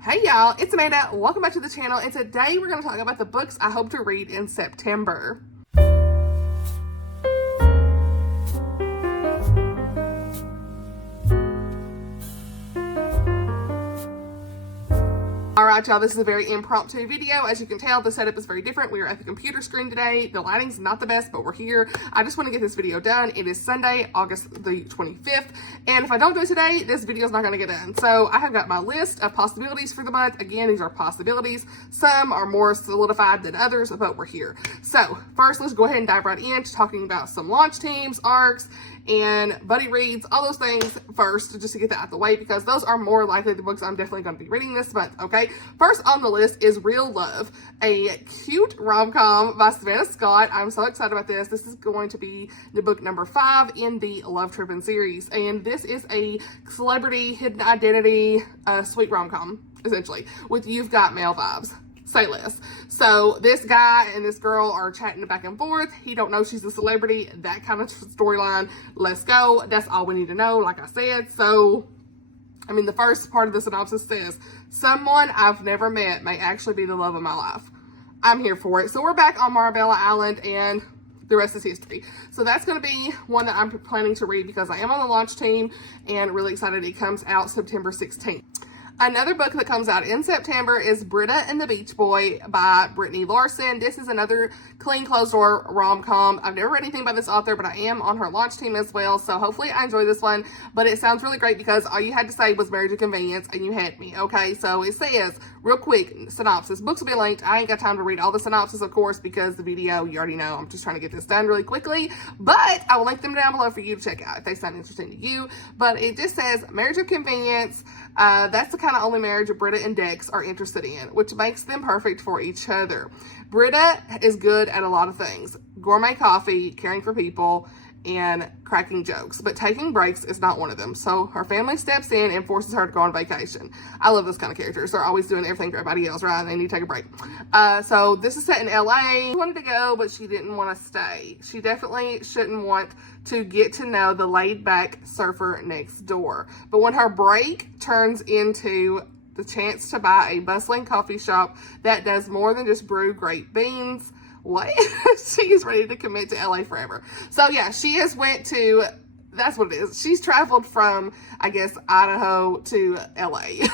Hey y'all, it's Amanda. Welcome back to the channel, and today we're going to talk about the books I hope to read in September. Alright y'all, this is a very impromptu video. As you can tell, the setup is very different. We are at the computer screen today. The lighting's not the best, but we're here. I just want to get this video done. It is Sunday, August the 25th, and if I don't do it today, this video is not going to get done. So I have got my list of possibilities for the month. Again, these are possibilities. Some are more solidified than others, but we're here. So first, let's go ahead and dive right into talking about some launch teams, arcs, and buddy reads, all those things first, just to get that out of the way, because those are more likely the books I'm definitely going to be reading this month, okay? First on the list is Real Love, a cute rom-com by Savannah Scott. I'm so excited about this. This is going to be the book number 5 in the Love Trippin' series, and this is a celebrity hidden identity sweet rom-com, essentially, with You've Got Mail vibes. Say less. So this guy and this girl are chatting back and forth. He don't know she's a celebrity. That kind of storyline. Let's go. That's all we need to know, like I said. So, I mean, the first part of the synopsis says, someone I've never met may actually be the love of my life. I'm here for it. So we're back on Marbella Island, and the rest is history. So that's going to be one that I'm planning to read because I am on the launch team and really excited. It comes out September 16th. Another book that comes out in September is Britta and the Beach Boy by Brittany Larson. This is another clean closed door rom-com. I've never read anything by this author, but I am on her launch team as well. So hopefully I enjoy this one. But it sounds really great because all you had to say was marriage and convenience, and you had me. Okay, so it says, real quick, synopsis. Books will be linked. I ain't got time to read all the synopsis, of course, because the video, you already know, I'm just trying to get this done really quickly. But I will link them down below for you to check out if they sound interesting to you. But it just says, marriage and convenience. That's the kind of only marriage Britta and Dex are interested in, which makes them perfect for each other. Britta is good at a lot of things. Gourmet coffee, caring for people, and cracking jokes. But taking breaks is not one of them. So her family steps in and forces her to go on vacation. I love those kind of characters. They're always doing everything for everybody else, right? And they need to take a break. So this is set in LA. She wanted to go, but she didn't want to stay. She definitely shouldn't want to get to know the laid-back surfer next door. But when her break turns into the chance to buy a bustling coffee shop that does more than just brew great beans, what? She is ready to commit to LA forever. So yeah, she has went to, that's what it is. She's traveled from, I guess, Idaho to LA.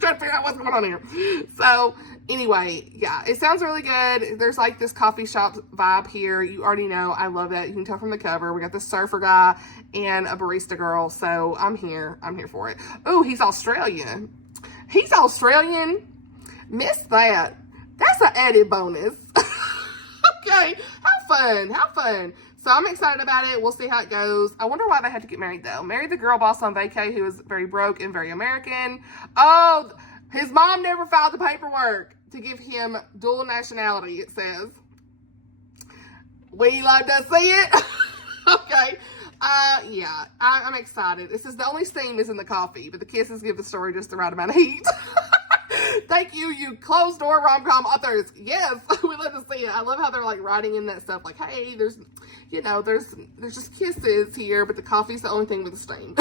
Trying to figure out what's going on here. So anyway, yeah, it sounds really good. There's like this coffee shop vibe here. You already know I love that. You can tell from the cover. We got the surfer guy and a barista girl. So I'm here for it. Oh, he's Australian. He's Australian. Missed that. That's an added bonus. Okay, how fun. So I'm excited about it. We'll see how it goes. I wonder why they had to get married though. Married the girl boss on vacay who is very broke and very American. Oh, his mom never filed the paperwork to give him dual nationality, it says. We love to see it. Okay. Yeah, I'm excited. This is the only steam is in the coffee, but the kisses give the story just the right amount of heat. Thank you, you closed door rom-com authors. Yes, we love to see it. I love how they're like writing in that stuff like, hey, there's just kisses here, but the coffee's the only thing with a stain.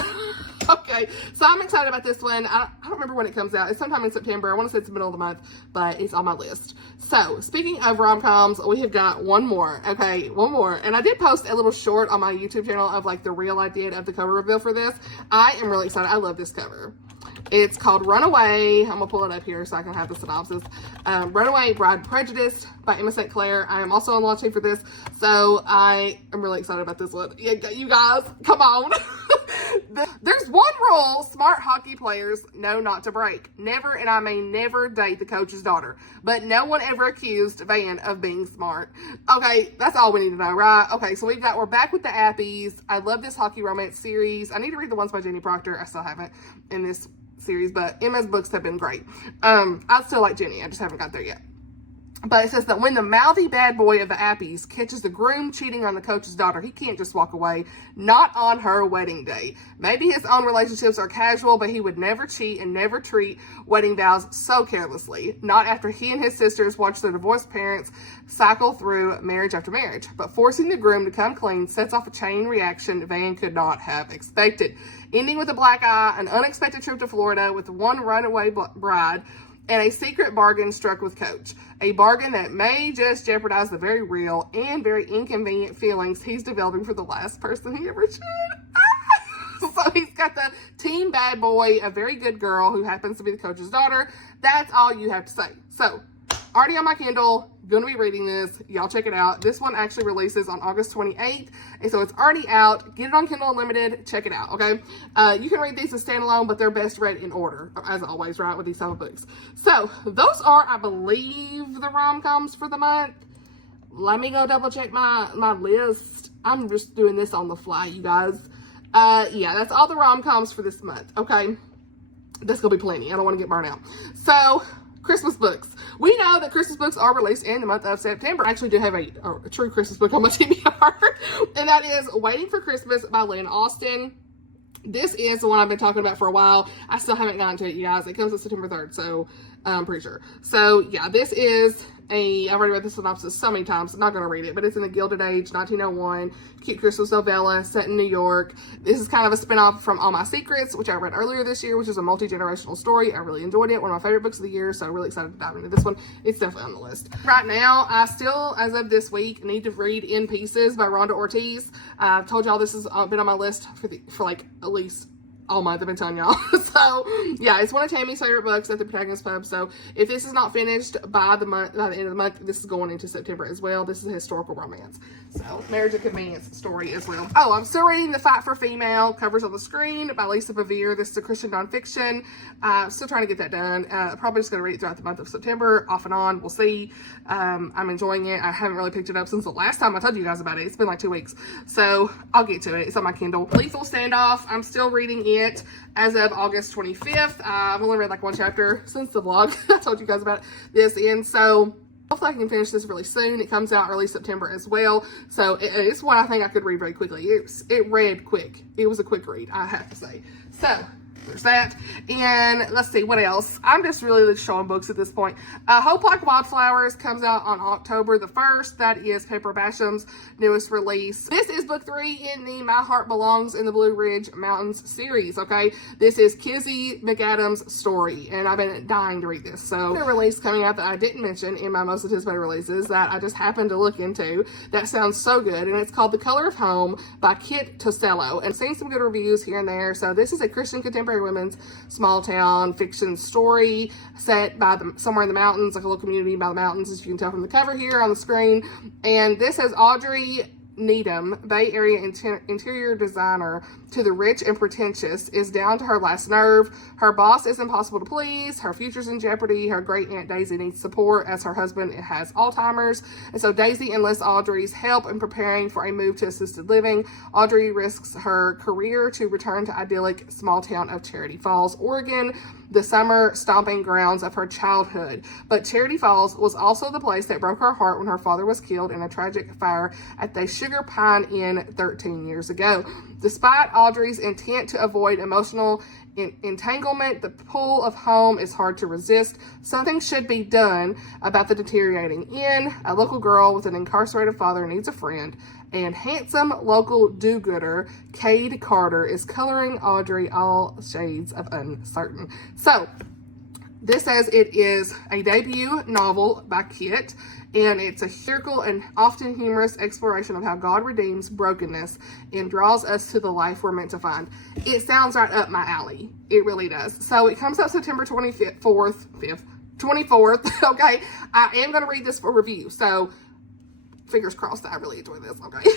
Okay, so I'm excited about this one. I don't remember when it comes out. It's sometime in September. I want to say it's the middle of the month, but it's on my list. So speaking of rom-coms, we have got one more. Okay, one more. And I did post a little short on my YouTube channel of like the reel I did of the cover reveal for this. I am really excited. I love this cover. It's called Runaway. I'm going to pull it up here so I can have the synopsis. Runaway Bride Prejudiced by Emma St. Clair. I am also on launch team for this, so I am really excited about this one. You guys, come on. There's one rule smart hockey players know not to break. Never, and I mean never, date the coach's daughter. But no one ever accused Van of being smart. Okay, that's all we need to know, right? Okay, so we're back with the Appies. I love this hockey romance series. I need to read the ones by Jenny Proctor. I still haven't in this series, but Emma's books have been great. I still like Jenny. I just haven't got there yet. But it says that when the mouthy bad boy of the Appies catches the groom cheating on the coach's daughter, he can't just walk away. Not on her wedding day. Maybe his own relationships are casual, but he would never cheat and never treat wedding vows so carelessly. Not after he and his sisters watch their divorced parents cycle through marriage after marriage. But forcing the groom to come clean sets off a chain reaction Van could not have expected. Ending with a black eye, an unexpected trip to Florida with one runaway bride, and a secret bargain struck with Coach. A bargain that may just jeopardize the very real and very inconvenient feelings he's developing for the last person he ever should. So he's got the teen bad boy, a very good girl who happens to be the coach's daughter. That's all you have to say. So, already on my Kindle, gonna be reading this. Y'all check it out. This one actually releases on August 28th, and so it's already out. Get it on Kindle Unlimited. Check it out, okay? You can read these as standalone, but they're best read in order, as always, right, with these type of books. So, those are, I believe, the rom-coms for the month. Let me go double check my list. I'm just doing this on the fly, you guys. Yeah, that's all the rom-coms for this month, okay? That's gonna be plenty. I don't want to get burnt out. So, Christmas books. We know that Christmas books are released in the month of September. I actually do have a true Christmas book on my TBR, and that is Waiting for Christmas by Lynn Austen. This is the one I've been talking about for a while. I still haven't gotten to it, you guys. It comes out September 3rd, so I'm pretty sure. So, yeah, this is I've already read this synopsis so many times. I'm not going to read it, but it's in the Gilded Age, 1901. Cute Christmas novella set in New York. This is kind of a spinoff from All My Secrets, which I read earlier this year, which is a multi-generational story. I really enjoyed it. One of my favorite books of the year, so I'm really excited to dive into this one. It's definitely on the list. Right now, I still, as of this week, need to read In Pieces by Rhonda Ortiz. I've told y'all this has been on my list for like at least all month. I've been telling y'all. So yeah, it's one of Tammy's favorite books at the Protagonist Pub. So if this is not finished by the end of the month, this is going into September as well. This is a historical romance. So marriage and convenience story as well. Oh, I'm still reading The Fight for Female, covers on the screen, by Lisa Bevere. This is a Christian nonfiction. Still trying to get that done. Probably just going to read it throughout the month of September, off and on. We'll see. I'm enjoying it. I haven't really picked it up since the last time I told you guys about it. It's been like 2 weeks. So I'll get to it. It's on my Kindle. Lethal Standoff. I'm still reading it as of August 25th. I've only read like one chapter since the vlog. I told you guys about this. And so hopefully I can finish this really soon. It comes out early September as well. So it's one I think I could read very quickly. It read quick. It was a quick read, I have to say. So there's that. And let's see, what else? I'm just really showing books at this point. Hope Like Wildflowers comes out on October the 1st. That is Pepper Basham's newest release. This is book 3 in the My Heart Belongs in the Blue Ridge Mountains series, okay? This is Kizzy McAdams' story, and I've been dying to read this. So the release coming out that I didn't mention in my most anticipated releases that I just happened to look into that sounds so good, and it's called The Color of Home by Kit Tosello, and seeing some good reviews here and there. So this is a Christian contemporary women's small town fiction story set by somewhere in the mountains, like a little community by the mountains, as you can tell from the cover here on the screen. And this has Audrey Needham, Bay Area interior designer to the rich and pretentious, is down to her last nerve. Her boss is impossible to please. Her future's in jeopardy. Her great Aunt Daisy needs support as her husband has Alzheimer's. And so Daisy enlists Audrey's help in preparing for a move to assisted living. Audrey risks her career to return to idyllic small town of Charity Falls, Oregon, the summer stomping grounds of her childhood. But Charity Falls was also the place that broke her heart when her father was killed in a tragic fire at the Sugar Pine Inn 13 years ago. Despite Audrey's intent to avoid emotional entanglement, the pull of home is hard to resist. Something should be done about the deteriorating inn. A local girl with an incarcerated father needs a friend, and handsome local do-gooder Cade Carter is coloring Audrey all shades of uncertain. So this says it is a debut novel by Kit, and it's a satirical and often humorous exploration of how God redeems brokenness and draws us to the life we're meant to find. It sounds right up my alley. It really does. So it comes out September 24th, okay? I am going to read this for review, so fingers crossed that I really enjoy this, okay?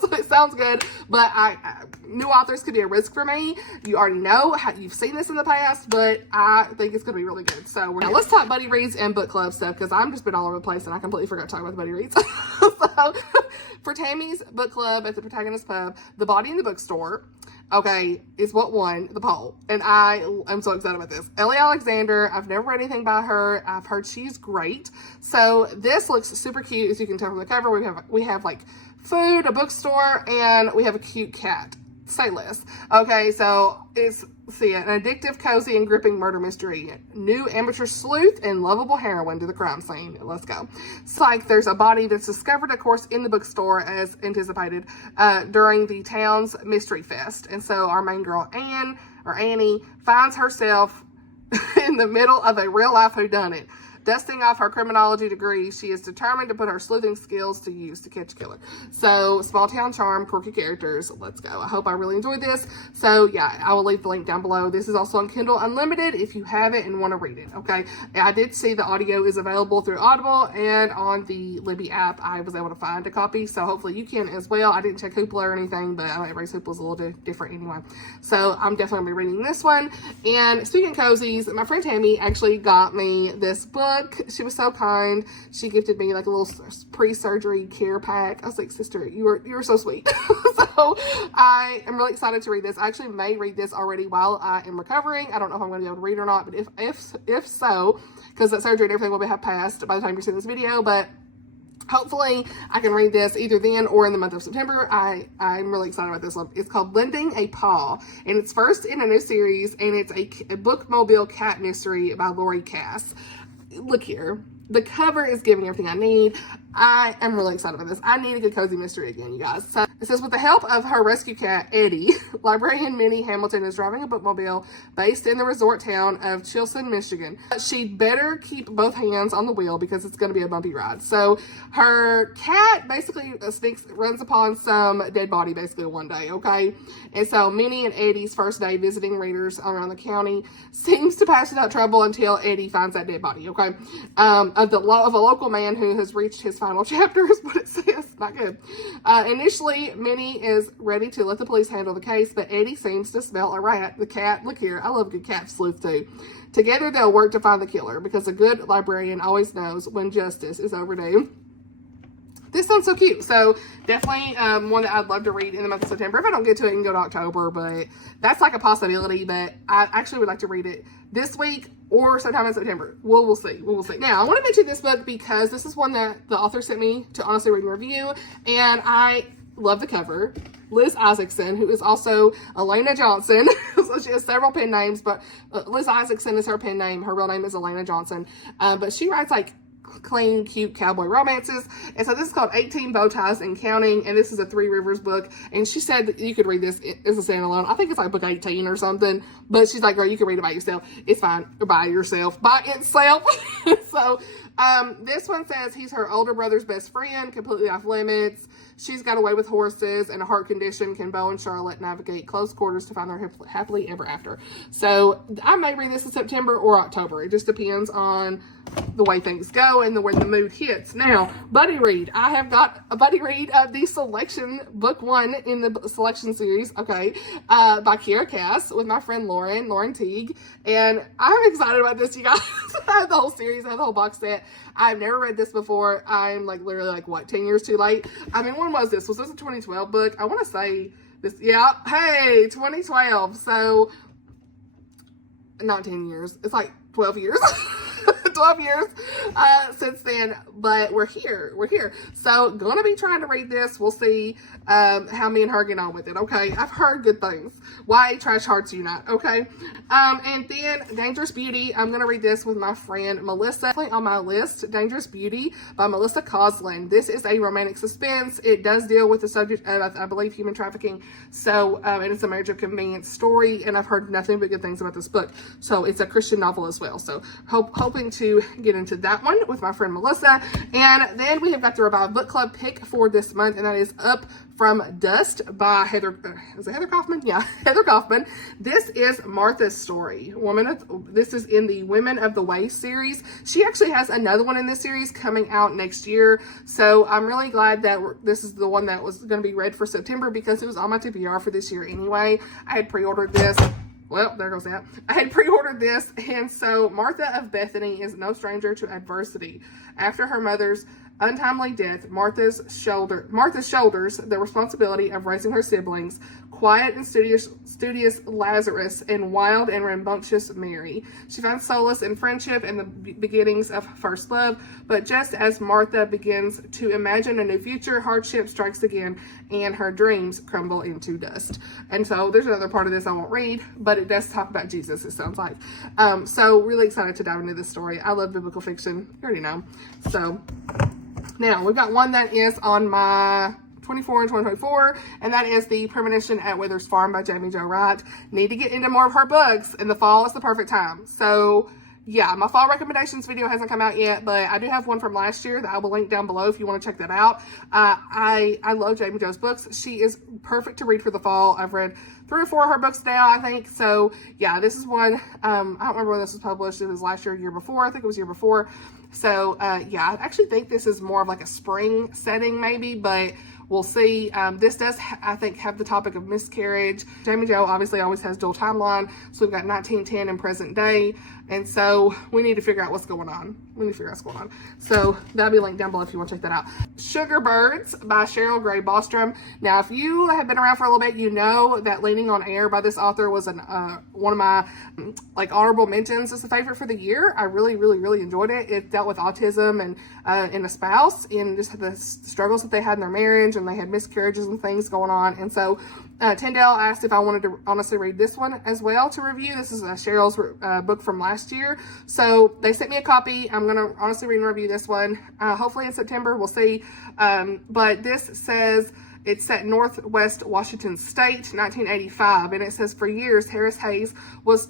So it sounds good, but new authors could be a risk for me. You already know, you've seen this in the past, but I think it's gonna be really good. So now let's talk buddy reads and book club stuff, because I'm just been all over the place and I completely forgot to talk about the buddy reads. So for Tammy's book club at the Protagonist Pub, The Body in the Bookstore. okay, is what won the poll. And I am so excited about this. Ellie Alexander, I've never read anything by her. I've heard she's great. So this looks super cute, as you can tell from the cover. We have like food, a bookstore, and we have a cute cat. Say less. Okay, so it's, see, an addictive, cozy, and gripping murder mystery. New amateur sleuth and lovable heroine to the crime scene. Let's go. It's like there's a body that's discovered, of course, in the bookstore as anticipated during the town's mystery fest. And so our main girl, Annie, finds herself in the middle of a real-life whodunit. Dusting off her criminology degree, she is determined to put her sleuthing skills to use to catch a killer. So, small town charm, quirky characters. Let's go. I hope I really enjoyed this. So, yeah, I will leave the link down below. This is also on Kindle Unlimited if you have it and want to read it, okay? I did see the audio is available through Audible, and on the Libby app, I was able to find a copy. So, hopefully you can as well. I didn't check Hoopla or anything, but I know everybody's Hoopla is a little different anyway. So, I'm definitely going to be reading this one. And speaking of cozies, my friend Tammy actually got me this book. She was so kind. She gifted me like a little pre-surgery care pack. I was like, sister, you were so sweet. So I am really excited to read this. I actually may read this already while I am recovering. I don't know if I'm going to be able to read or not, but if so, because that surgery and everything will have passed by the time you're seeing this video, but hopefully I can read this either then or in the month of September. I'm really excited about this one. It's called Lending a Paw, and it's first in a new series, and it's a bookmobile cat mystery by Lori Cass. Look here. The cover is giving everything I need. I am really excited about this. I need a good cozy mystery again, you guys. So it says, with the help of her rescue cat, Eddie, librarian Minnie Hamilton is driving a bookmobile based in the resort town of Chilson, Michigan. She'd better keep both hands on the wheel because it's going to be a bumpy ride. So her cat basically runs upon some dead body basically one day, okay? And so Minnie and Eddie's first day visiting readers around the county seems to pass without trouble until Eddie finds that dead body, okay? Of a local man who has reached his final chapter is what it says. Not good. Initially, Minnie is ready to let the police handle the case, but Eddie seems to smell a rat. The cat, look here, I love a good cat sleuth too. Together, they'll work to find the killer because a good librarian always knows when justice is overdue. This sounds so cute. So definitely one that I'd love to read in the month of September. If I don't get to it, it can go to October, but that's like a possibility. But I actually would like to read it this week or sometime in September. We'll see. We'll see. Now, I want to mention this book because this is one that the author sent me to honestly read and review, and I love the cover. Liz Isaacson, who is also Elena Johnson. So she has several pen names, but Liz Isaacson is her pen name. Her real name is Elena Johnson. But she writes like clean, cute cowboy romances. And so this is called 18 Bow Ties and Counting, and this is a Three Rivers book. And she said that you could read this as a standalone. I think it's like book 18 or something, but she's like, girl, you can read it by yourself. It's fine. Or by yourself. By itself. So this one says he's her older brother's best friend, completely off limits. She's got away with horses and a heart condition. Can Beau and Charlotte navigate close quarters to find their happily ever after? So I may read this in September or October. It just depends on the way things go and when the mood hits. Now, buddy read. I have got a buddy read of the selection, book 1 in the selection series, okay, by Kiera Cass with my friend Lauren Teague. And I'm excited about this, you guys. I have the whole series, I have the whole box set. I've never read this before. I'm like literally like, what, 10 years too late? I mean, when was this? Was this a 2012 book? I want to say this, yeah, hey, 2012. So, not 10 years. It's like 12 years. 12 years since then, but we're here. So gonna be trying to read this. We'll see how me and her get on with it, okay? I've heard good things. Why Trash Hearts Unite, okay? And then Dangerous Beauty. I'm gonna read this with my friend Melissa. On my list, Dangerous Beauty by Melissa Koslin. This is a romantic suspense. It does deal with the subject of, I believe, human trafficking. So, and it's a marriage of convenience story, and I've heard nothing but good things about this book. So it's a Christian novel as well. So hoping to get into that one with my friend Melissa. And then we have got the Revive Book Club pick for this month, and that is Up From Dust by Heather Kaufman? Yeah, Heather Kaufman. This is Martha's story. This is in the Women of the Way series. She actually has another one in this series coming out next year. So I'm really glad that this is the one that was going to be read for September because it was on my TBR for this year anyway. I had pre-ordered this. Well, there goes that. I had pre-ordered this, and so Martha of Bethany is no stranger to adversity. After her mother's untimely death, Martha's shoulders the responsibility of raising her siblings, quiet and studious Lazarus, and wild and rambunctious Mary. She finds solace in friendship and the beginnings of first love, but just as Martha begins to imagine a new future, hardship strikes again and her dreams crumble into dust. And so there's another part of this I won't read, but it does talk about Jesus, it sounds like. So really excited to dive into this story. I love biblical fiction, you already know. So now we've got one that is on my 24 and 2024, and that is the Premonition at Wither's Farm by Jaime Jo Wright. Need to get into more of her books, and the fall is the perfect time. So yeah, my fall recommendations video hasn't come out yet, but I do have one from last year that I will link down below if you want to check that out. I love Jaime Jo's books. She is perfect to read for the fall. I've read 3 or 4 of her books now, I think. So yeah, this is one, I don't remember when this was published. It was last year, year before. I think it was year before. So yeah, I actually think this is more of like a spring setting maybe, but we'll see. This does, I think, have the topic of miscarriage. Jaime Jo obviously always has dual timeline. So we've got 1910 and present day. And so we need to figure out what's going on. So that'll be linked down below if you want to check that out. Sugar Birds by Cheryl Gray Bostrom. Now, if you have been around for a little bit, you know that Leaning on Air by this author was one of my like honorable mentions as a favorite for the year. I really enjoyed it. It dealt with autism and a spouse and just the struggles that they had in their marriage, and they had miscarriages and things going on. And so Tyndale asked if I wanted to honestly read this one as well to review. This is Cheryl's book from last year. So they sent me a copy. I'm going to honestly read and review this one. Hopefully in September, we'll see. But this says it's set Northwest Washington State, 1985. And it says, for years, Harris Hayes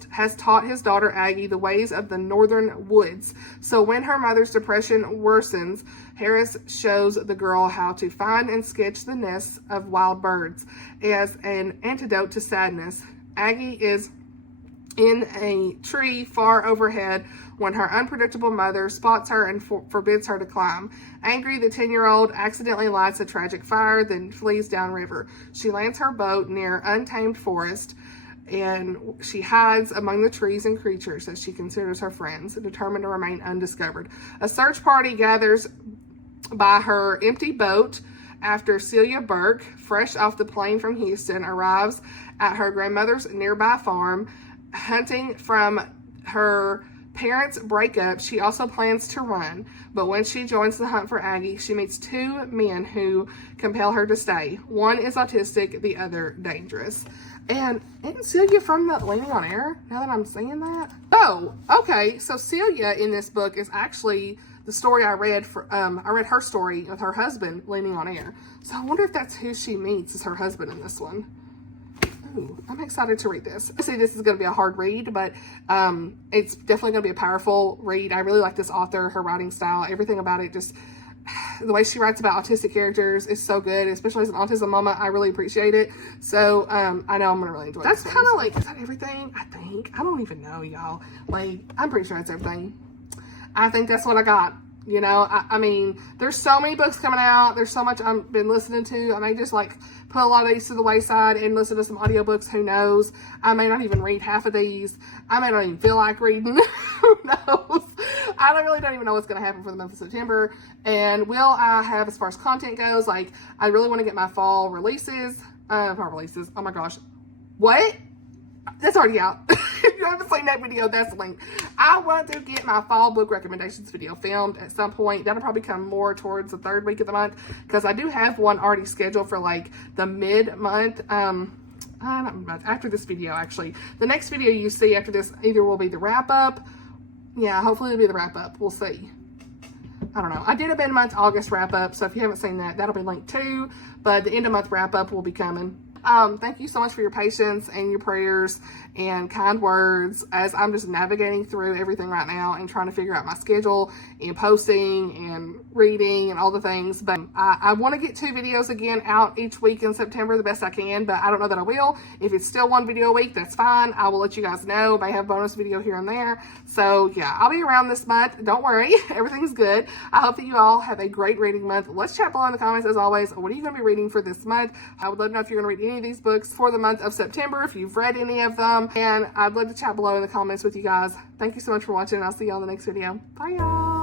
has taught his daughter Aggie the ways of the northern woods. So when her mother's depression worsens, Harris shows the girl how to find and sketch the nests of wild birds as an antidote to sadness. Aggie is in a tree far overhead when her unpredictable mother spots her and forbids her to climb. Angry, the 10-year-old accidentally lights a tragic fire, then flees downriver. She lands her boat near untamed forest, and she hides among the trees and creatures that she considers her friends, determined to remain undiscovered. A search party gathers by her empty boat after Celia Burke, fresh off the plane from Houston, arrives at her grandmother's nearby farm. Hunting from her parents' breakup, she also plans to run. But when she joins the hunt for Aggie, she meets 2 men who compel her to stay. One is autistic, the other dangerous. And isn't Celia from the Leaning on Air, now that I'm saying that? Oh, okay. So Celia in this book is actually the story I read I read her story with her husband, Leaning on Air. So I wonder if that's who she meets as her husband in this one. Ooh, I'm excited to read this. I see this is going to be a hard read, but it's definitely going to be a powerful read. I really like this author, her writing style, everything about it. Just the way she writes about autistic characters is so good, especially as an autism mama. I really appreciate it. So I know I'm going to really enjoy it. That's kind of like, is that everything? I think. I don't even know, y'all. Like, I'm pretty sure that's everything. I think that's what I got. You know, I mean, there's so many books coming out. There's so much I've been listening to. I may just like put a lot of these to the wayside and listen to some audiobooks. Who knows? I may not even read half of these. I may not even feel like reading. Who knows? I don't even know what's going to happen for the month of September. And will I have, as far as content goes, like, I really want to get my fall releases. Not releases. Oh my gosh. What? That's already out. If you haven't seen that video, that's linked. I want to get my fall book recommendations video filmed at some point. That'll probably come more towards the 3rd week of the month, because I do have one already scheduled for like the mid-month. After this video, actually. The next video you see after this either will be the wrap-up. Yeah, hopefully it'll be the wrap-up. We'll see. I don't know. I did a mid-month August wrap-up, so if you haven't seen that, that'll be linked too. But the end-of-month wrap-up will be coming. Thank you so much for your patience and your prayers and kind words as I'm just navigating through everything right now and trying to figure out my schedule and posting and reading and all the things. But I want to get 2 videos again out each week in September the best I can, but I don't know that I will. If it's still 1 video a week, that's fine. I will let you guys know. I may have a bonus video here and there. So yeah, I'll be around this month. Don't worry. Everything's good. I hope that you all have a great reading month. Let's chat below in the comments as always. What are you going to be reading for this month? I would love to know if you're going to read any of these books for the month of September, if you've read any of them, and I'd love to chat below in the comments with you guys. Thank you so much for watching, and I'll see you on the next video. Bye, y'all.